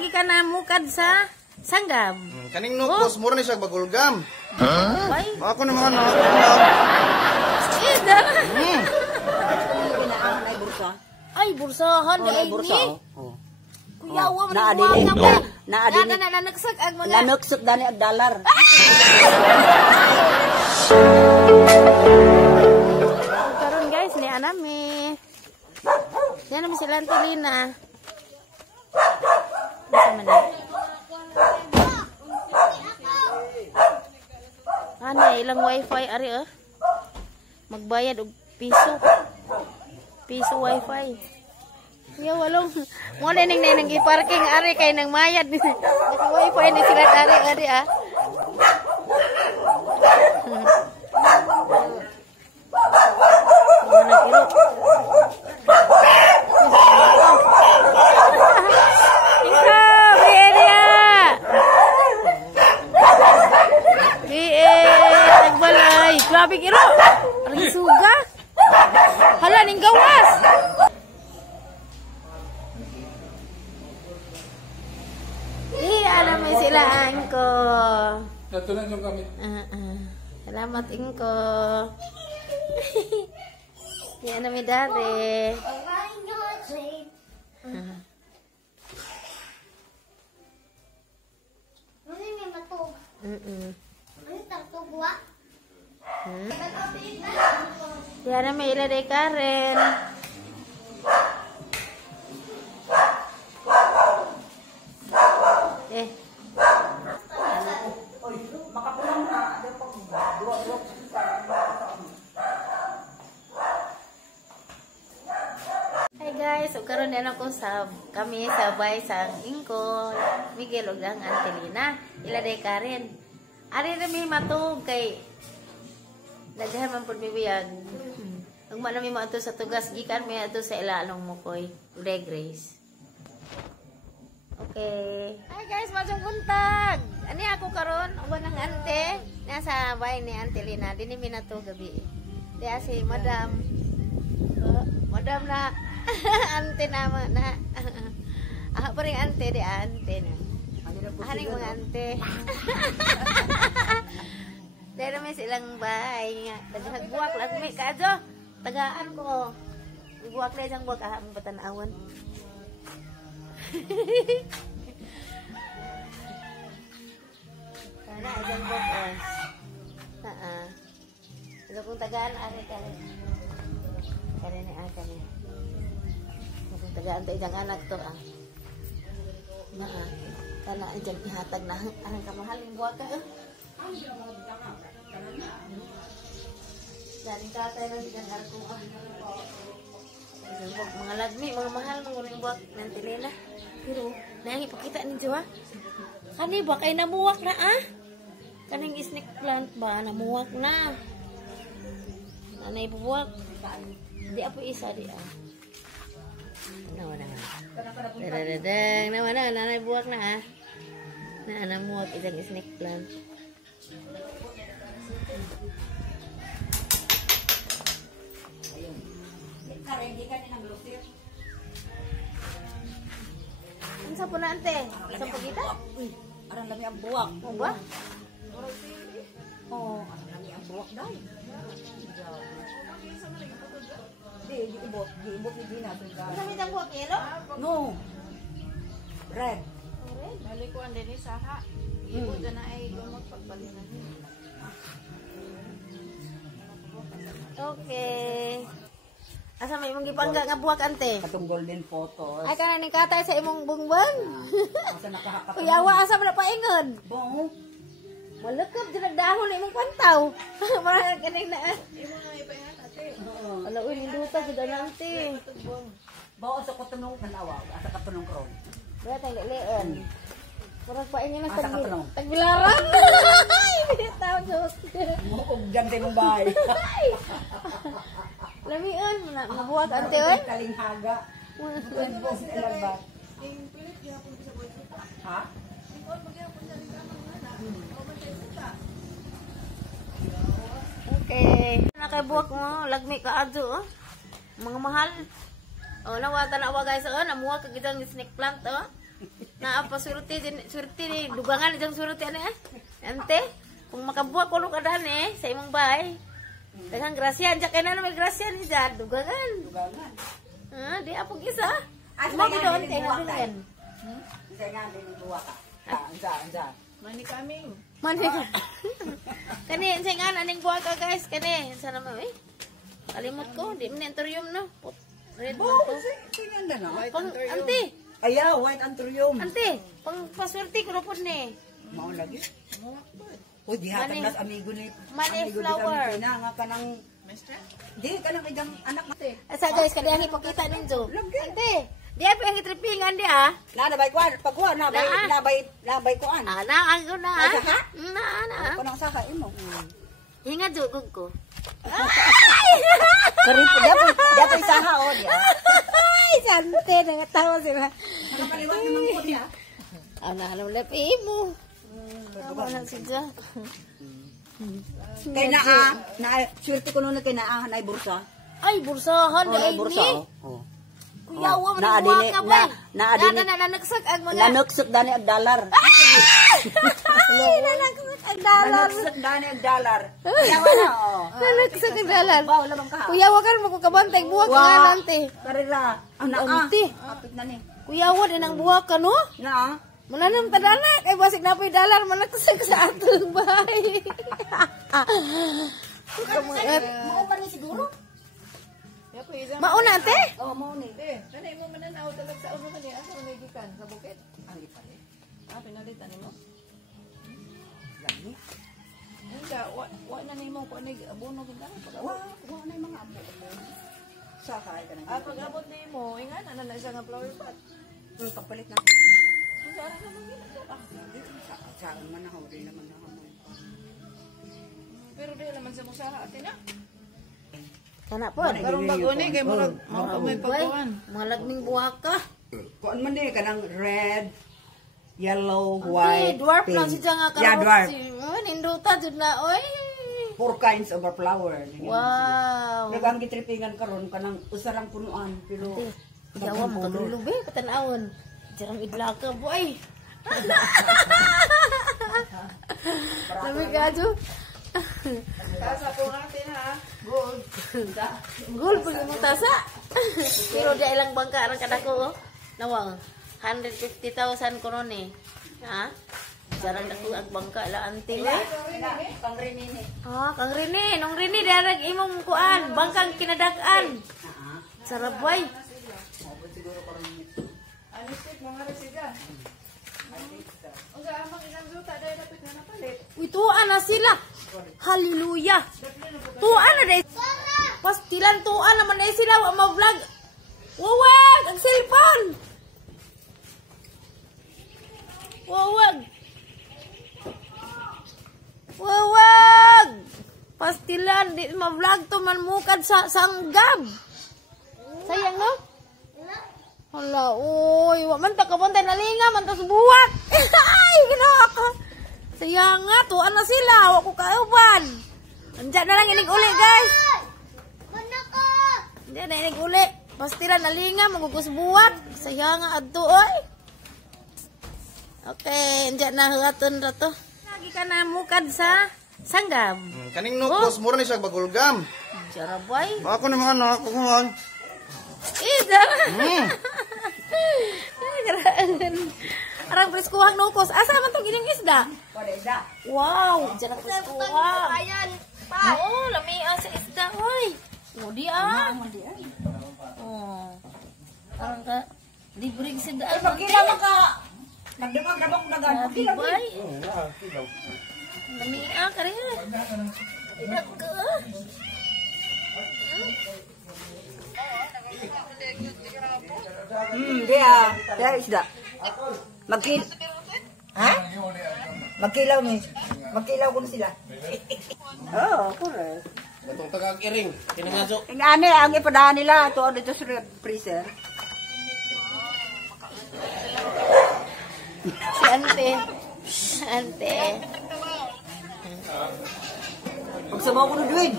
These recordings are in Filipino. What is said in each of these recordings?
lagi ka na mukad sa sanggam. Kaning nukos, mura ni siya bagulgam. Ay, Ako ni mga ida. Pinaaman ay bursa. Ay, bursahan Oh, dai bursa. ni. Oh. Kuya, wa man Naa mo din ka eh. ba? Naa din eh. Nanaksak ag mo na. Nanuksok dani og dollar. Karon guys, ni anami. Yan naman sila Antilina. Basta man na. Ano, ilang wifi ari magbayad og piso. Piso wifi. Yo walong mo na ning nang i-parking ari kay nang mayad. Naka wifi ni sila ari Grabe kiro. Ari suga. Hala ning gawas. Alam mo sila angko. Natulan yung kami. Salamat ingko. Yan na mi dare. Yan na may ilagay Karen. Hi guys, so karon din ako kami sa bay sa Ingko, Miguel ug ang Antilina. Ilagay Karen. Ari na mi matug kay daghan man pud mi biyag. Ug man mi maato sa tugas gikan mi ato sa ilalong mo koy. Uday Grace. Okay. Hi guys, maayong buntag. Ani ako karon uban ng ante nasa bay ni Antilina dinhi mi nato gabi. Diya si Madam. Madam na ante nama na. Ah, paring ante di ante na. Haring mga ante. Dere may silang bay nga. Daghagbuak lang may kadyo. Tagaan ko. Buwak na isang buwak ang Batanawan. Kana isang buwak os. Ito kung tagaan ani kani. Kani ni aka ni. Kung tagaan to isang anak to Kana isang ihatag na ang kamahaling buwak ka. Dari tatay na bigan ako mga lagmi, mga mahal mga buwak ng Antilina. Pero nahi pakita ni Jowa. Kani ba kay namuwak na Kaning snake plant ba namuwak na. Nanay buwak. Di apo isa di Naman. Dadadang naman nanay buwak na Na namuwak isang snake plant. Ang sa na ante? Sa pagita? Arang lami ang buwak. O ba? Oh, arang lami ang buwak dai. Di ibot ni Gina Sa mitang buwak yelo? No. Red. Nalikuan din ni Saha. Ibo na ay gumot pagpalinan. Okay. Asa may imong gipangga nga buwak ante? Katong golden photos. Ay kana ning katay sa imong bungbang. Asa nakahakap. Kuyawa asa man paingon. Bo. Malukop jud dahon na imong pantaw. Para kaning na. Imo na ipaingat ate. Ala uy ninduta jud ante. Bao sa katunong tanawa, asa katunong kron. Ba tay leon. Para paingon na Asa katunong. tagbilaran. Ay, taw jos. Mo og ganda mong bahay. Lamian mabuwag ante oy. Kalinghaga. Bo sa talaba. King pilit gihapon sa boyfriend. Ha? Ikaw magyapon sa reklamo na. O man tayo ta. Okay. Nakabuwak mo, lagmi ka adto Mga mahal. Oh, nawata na wa guys namuwag ka gidang snake plant Na apa surti ni dugangan jang surti ane ante kung makabuak ko lu kadaan sa imong bahay. Daghang grasya jak kay na may grasya ni dad dugangan. Di apa gisa? Mo gid ante ngadungan. Isa nga din buwa ka. Anja. Mani kaming. Mani ka. Kani sa nga aning buwak ka guys kani sana mo kalimot ko di man antorium no. Red man to. Tingnan na. Ante. Ayaw, white anthurium. Ante, pang paswerte ko po ni. Mao lagi. O di hatag nas amigo ni. Money amigo flower. ni nga kanang di kanang idang anak mate. Asa guys, kadang ipakita ninyo. Ante, di apa yang trippingan dia? Na bay kuan, pagkuan na bay kuan. Na ang na. Na. Kanang saka imo. Hinga jugog ko. Karip dapat saha o dia. Ay, sante nangatawa sila. Nakaliwat ni mangkod niya. Ana alam lepi mo. Ana sidya. Kay na swerte ko noon kay naa na bursa. Ay, bursahan Na dai bursa. ni. Oh. Kuya wa man Na buwa adine ka ba? na adine Na nagsak ang mga. nanuksok dani og dollar. Ay, nagsak ang dalar. Nanuksok dani og dollar. Kaya wala oh. Nagsak ang dalar. Baw labang ka. Kuya wa kan mo ko kabantay buwa ka nga nante. Karira. Ana Ante. Kapit na ni. Kuya wa din ang buwa ka no? Na. Mananam tadala kay basig na po'y dalar managtasag sa atong bahay. Kamangat. Mao pa ni siguro? Ya po isa. Mauna ante? Oh, mao ni. Kanay mo mananaw talag sa ulo kani asa may gikan sa bukid. Ay pa ni. Pinalitan nimo. Lagi. Nga wa na nimo ko ni abono gid na Wa na yung mga abo. Saka ay kanang. pag abot nimo ingan ana na siya nga flower pot. Kapalit na. Ang sara naman gid. Saan man ako din naman ako. Pero di naman sa musaha atin na. Kana po. Karong bago ni kay murag mao may pagkuan. Mga lagming buwa ka. Kuan man din kanang red, yellow, Ante, white, dwarf pink. lang siya nga Yeah, dwarf. Ninduta jud na oy. 4 kinds of a flower. Wow. Nagang gitripingan karon kanang usarang punuan pero Yawa mo kadulog eh katanawon. Jarang idlaka boy. Sabi ka jo. Tasa po natin ha. Gold. Gul pag mo tasa. Pero dia ilang bangka ang kadako nawang 150,000 kono ni. Ha? Jarang dako ang bangka la anting eh. Kang rinini. Kang Rini, nung Rini darag imong kuan, bangkang kinadak-an. Sarap boy. Anisip mga resida. Ang amang ilang zuta dahil dapat na napalit. Uy, tuan na sila. Hallelujah. Tuan na dahil. Pastilan tuan naman dahil sila. Wa ma-vlog. Wawag! Ang cellphone! Wawag! Wawag! Pastilan. Di ma-vlog to man mukad sa sanggab. Sayang no? Hala, uy, wa man ta kabuntay nalinga man ta subuwak. Ay, ginawa ka. Sayang nga, tuan na sila, wa ko kauban. Andiyan na lang inig uli, guys. Andiyan na inig uli. Pastila nalinga, magugusbuwak. Sayang nga adto, oy. Okay, andiyan na huwaton ra to. Lagi ka na mukad sa sanggab. Kaning nukos, mura ni siya bagulgam. Jara boy. Ako naman anak, ako naman. Jara. Garaangan. Arang preskuhang nukos. Asa man to gining isda? Pada isda. Wow, jara preskuhang. Oo, lamia sa isda, hoy. O, di ah. Oh. Parang ka, libre sa daan. Pagkila ka. Nagdamag-damag dagan. Grabe, boy. Lamia ka rin. Nagka. Dia isda. Magkil. Ha? Magkilaw ni. Magkilaw ko na sila. Oh, correct. Itong tagag-iring, kinangaso. Ang ane, ang ipadaan nila, ito dito sa freezer. Si Ante. Ante. Pagsabaw ko na duwin.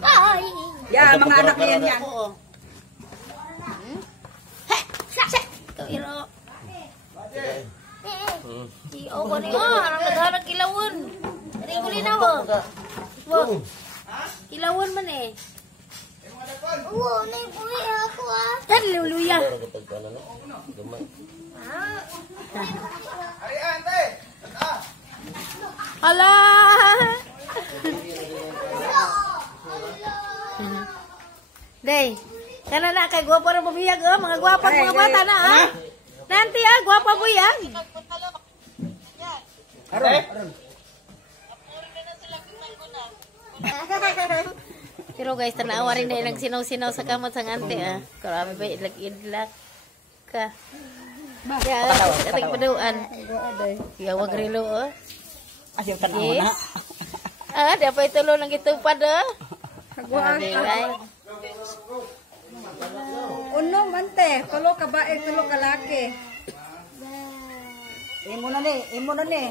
Ay! Ya, mga anak niyan yan. Oo. iro. Iyo ko ni arang naghanap kilawon. Ari ko linaw. Wag. Kilawon man eh. Oo, nay buhi ako ah. Kan luluya. Hala. Day, kana na kay gwapo ra bubiyag oh, mga gwapo mga bata na ah. Nanti ah, gwapo buyag. Pero guys, tanawa rin dahil nagsinaw-sinaw sa kamot sa ngante ah. Grabe, idlak-idlak ka. Ya, ating paduan. Ya, wag rilo oh. Asyo tanaw na. Ah, dapat itulo lang itupad ah. Grabe guys. Uno mante, tulo ka bae, tulo ka laki. Imo na ni.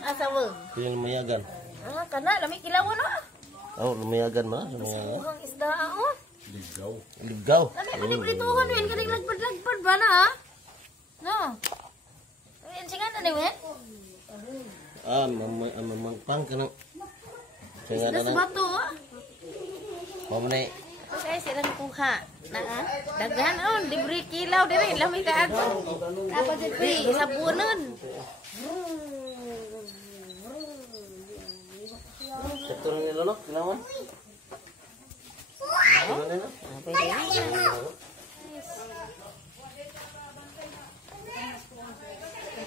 Asa wag? Yung lumayagan. Ah, kana lami kilawon ah. Oh, lumayagan ma. Lumayagan. Buhang isda ah oh. Ligaw. Lami man ibrituhon wen kaning lagpad-lagpad ba na ah? No. Ay, singan na ni wen? Mamangpang ka na. Isda sa bato ah. Mamanay. Okay, silang kuha. Na ah. Daghan on, libre kilaw diri lami ka ato. Apa jud pi sabunon. Ito rin nilo no? Kinaman?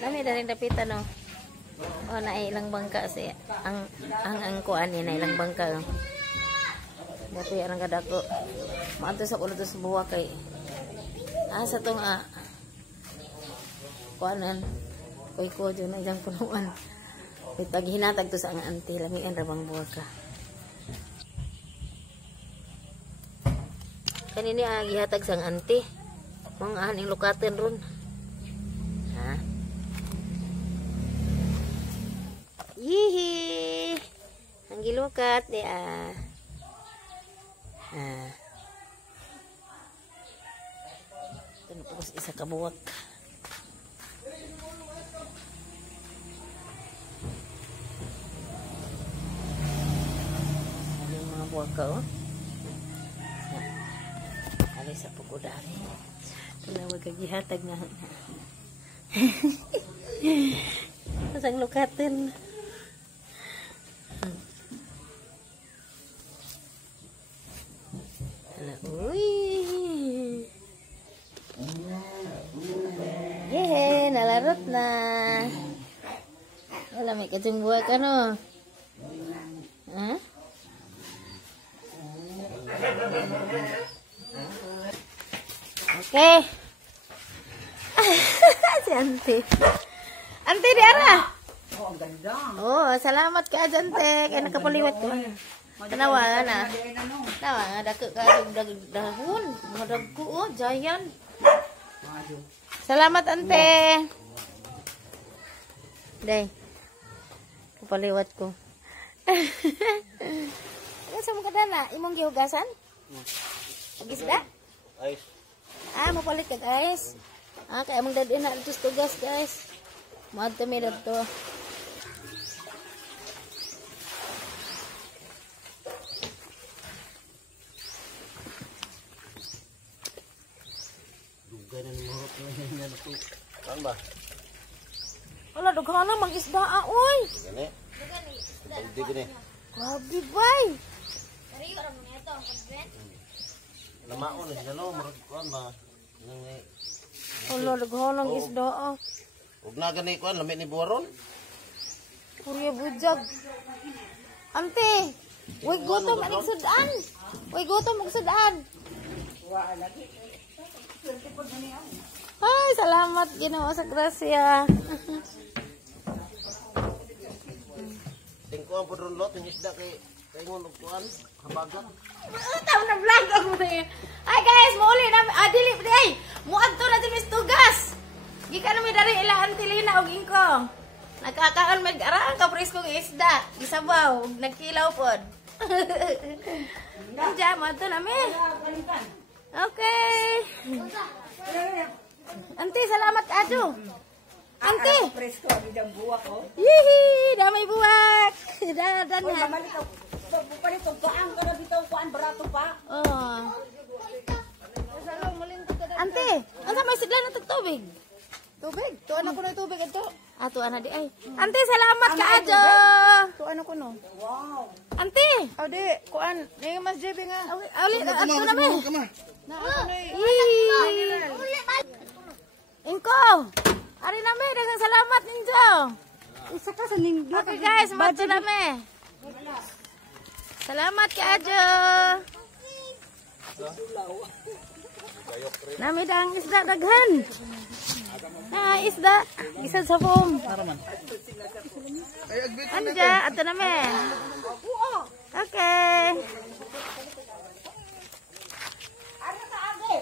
Dami dari dapitan no. Oh, na ilang bangka siya. Ang kuan niya na ilang bangka. Dati arang kadako. Maadto sa ulo to sa buwa kay. Asa tong kuanan. Koy ko jud na ilang punuan. Itag hinatag to sa ang auntie lamian ra bang buwa ka. Kanini gihatag sang auntie. Mga aning lukaten ron. Ha? Yihi. Ang gilukat di ah. Ito na pagos isa kabuwak. Ano yung mga buwak ka oh? Alay sa pugudari. Ito na magkagihatag na. Masang lukatin. Uy. Yehe, nalarot na. Wala may kacumbuha ka no. Ha? Okay. Si Ante. Ante, di ara. Oh, ang ganda. Oh, salamat ka Ante. Kaya nakapaliwat ko. Tanawa na. Tawa nga dako ka dahon. Mga dagko oh, giant. Salamat Ante. Day. Kapaliwat ko. Ano sa mga dana? Imong gihugasan? Gisda? Ay. Ah, mapalit ka guys. Ah, kaya mong dadin na ito tugas guys. Mahal kami dito. Saan ba? Wala, dughan na mag-isda oy. Gani? Hindi gani. Grabe bay. Lamaon na sila no? Marag kuhan ba? Wala, dughan ng isda ah. Huwag na gani kuhan, lamit ni Buwaron. Purya bujag. Ante, way gutom aning sudan. Way gutom ang sudan. Ay, salamat Ginoo sa grasya. Tingkuhan po ron lot, yung isda kay ngon og kuhan, habagat. Taon na vlog ako na. Ay guys, mauli na dili day. Muadto na din mis tugas. Gikan mi dari ila Auntie Lina og ingkong. Nakakaon mag-arang ka preskong isda. Gisabaw, nagkilaw pod. Anja, mato na me. Okay. Ante, salamat ajo. Ante. Presko, bidang buwak ko. Yihi, damay buwak. Dadan Uy, na. mamali ka. Bukali ko, paang ka na bitaw kuan, barato pa. Oh. Ante, asa may sigla na tubig? Tubig. Tuan ako na tubig ito. Ato ana di ay. Ante, salamat ka ajo. Tuan ako no. Wow. Ante. Aw di, kuan. Ni Mas JB nga. Auli, ato na me. Na ako na Ingko. Ari na me, daghang salamat ninyo. Isa ka sa ning Okay guys, mato na me. Salamat ka ajo. Nami dang isda daghan. Ah, isda. Isa sa foam. Anja, ato na me. Okay. Ano ka age?